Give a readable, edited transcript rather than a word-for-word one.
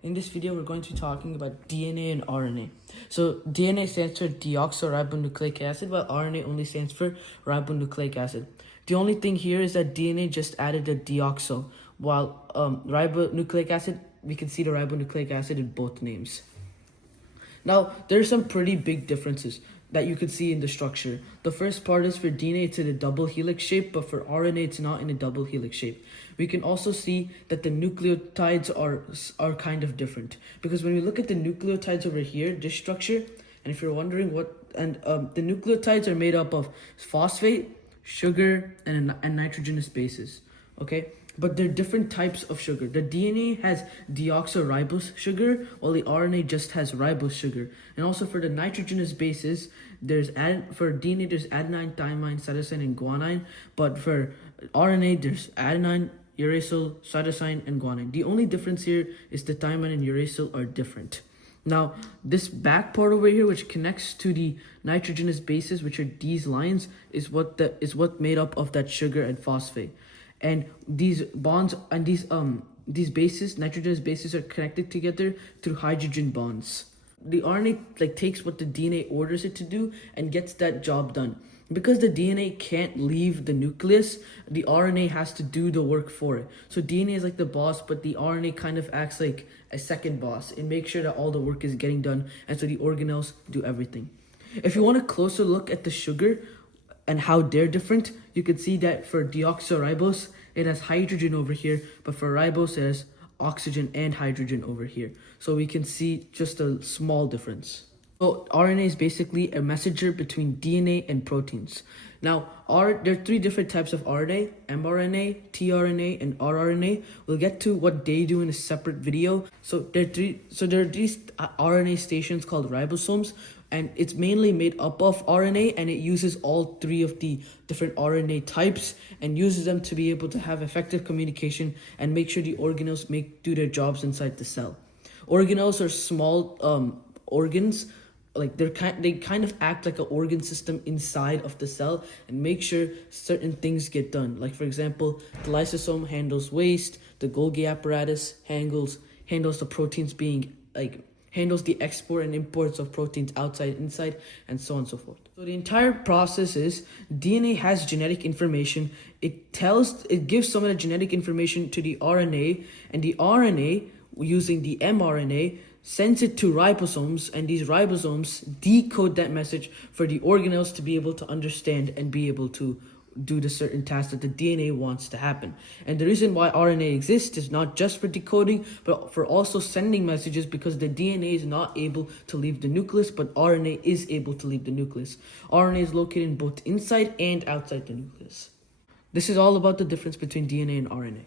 In this video, we're going to be talking about DNA and RNA. So DNA stands for deoxyribonucleic acid, while RNA only stands for ribonucleic acid. The only thing here is that DNA just added a deoxo, while ribonucleic acid, we can see the ribonucleic acid in both names. Now, there are some pretty big differences that you could see in the structure. The first part is for DNA, it's in a double helix shape, but for RNA, it's not in a double helix shape. We can also see that the nucleotides are kind of different, because when we look at the nucleotides over here, this structure, and if you're wondering the nucleotides are made up of phosphate, sugar, and nitrogenous bases, okay? But they're different types of sugar. The DNA has deoxyribose sugar, while the RNA just has ribose sugar. And also for the nitrogenous bases, for DNA there's adenine, thymine, cytosine, and guanine. But for RNA there's adenine, uracil, cytosine, and guanine. The only difference here is the thymine and uracil are different. Now, this back part over here, which connects to the nitrogenous bases, which are these lines, is what made up of that sugar and phosphate. And these bonds and these bases, nitrogenous bases, are connected together through hydrogen bonds. The RNA takes what the DNA orders it to do and gets that job done. Because the DNA can't leave the nucleus, the RNA has to do the work for it. So DNA is like the boss, but the RNA kind of acts like a second boss and makes sure that all the work is getting done, and so the organelles do everything. If you want a closer look at the sugar and how they're different, you can see that for deoxyribose, it has hydrogen over here, but for ribose, it has oxygen and hydrogen over here. So we can see just a small difference. So RNA is basically a messenger between DNA and proteins. Now, there are three different types of RNA: mRNA, tRNA, and rRNA. We'll get to what they do in a separate video. So there are these RNA stations called ribosomes, and it's mainly made up of RNA, and it uses all three of the different RNA types and uses them to be able to have effective communication and make sure the organelles do their jobs inside the cell. Organelles are small organs. They kind of act like an organ system inside of the cell and make sure certain things get done. Like, for example, the lysosome handles waste, the Golgi apparatus handles the proteins handles the export and imports of proteins outside, inside, and so on and so forth. So the entire process is DNA has genetic information. It gives some of the genetic information to the RNA, and the RNA, using the mRNA, sends it to ribosomes, and these ribosomes decode that message for the organelles to be able to understand and be able to do the certain tasks that the DNA wants to happen. And the reason why RNA exists is not just for decoding, but for also sending messages, because the DNA is not able to leave the nucleus, but RNA is able to leave the nucleus. RNA is located both inside and outside the nucleus. This is all about the difference between DNA and RNA.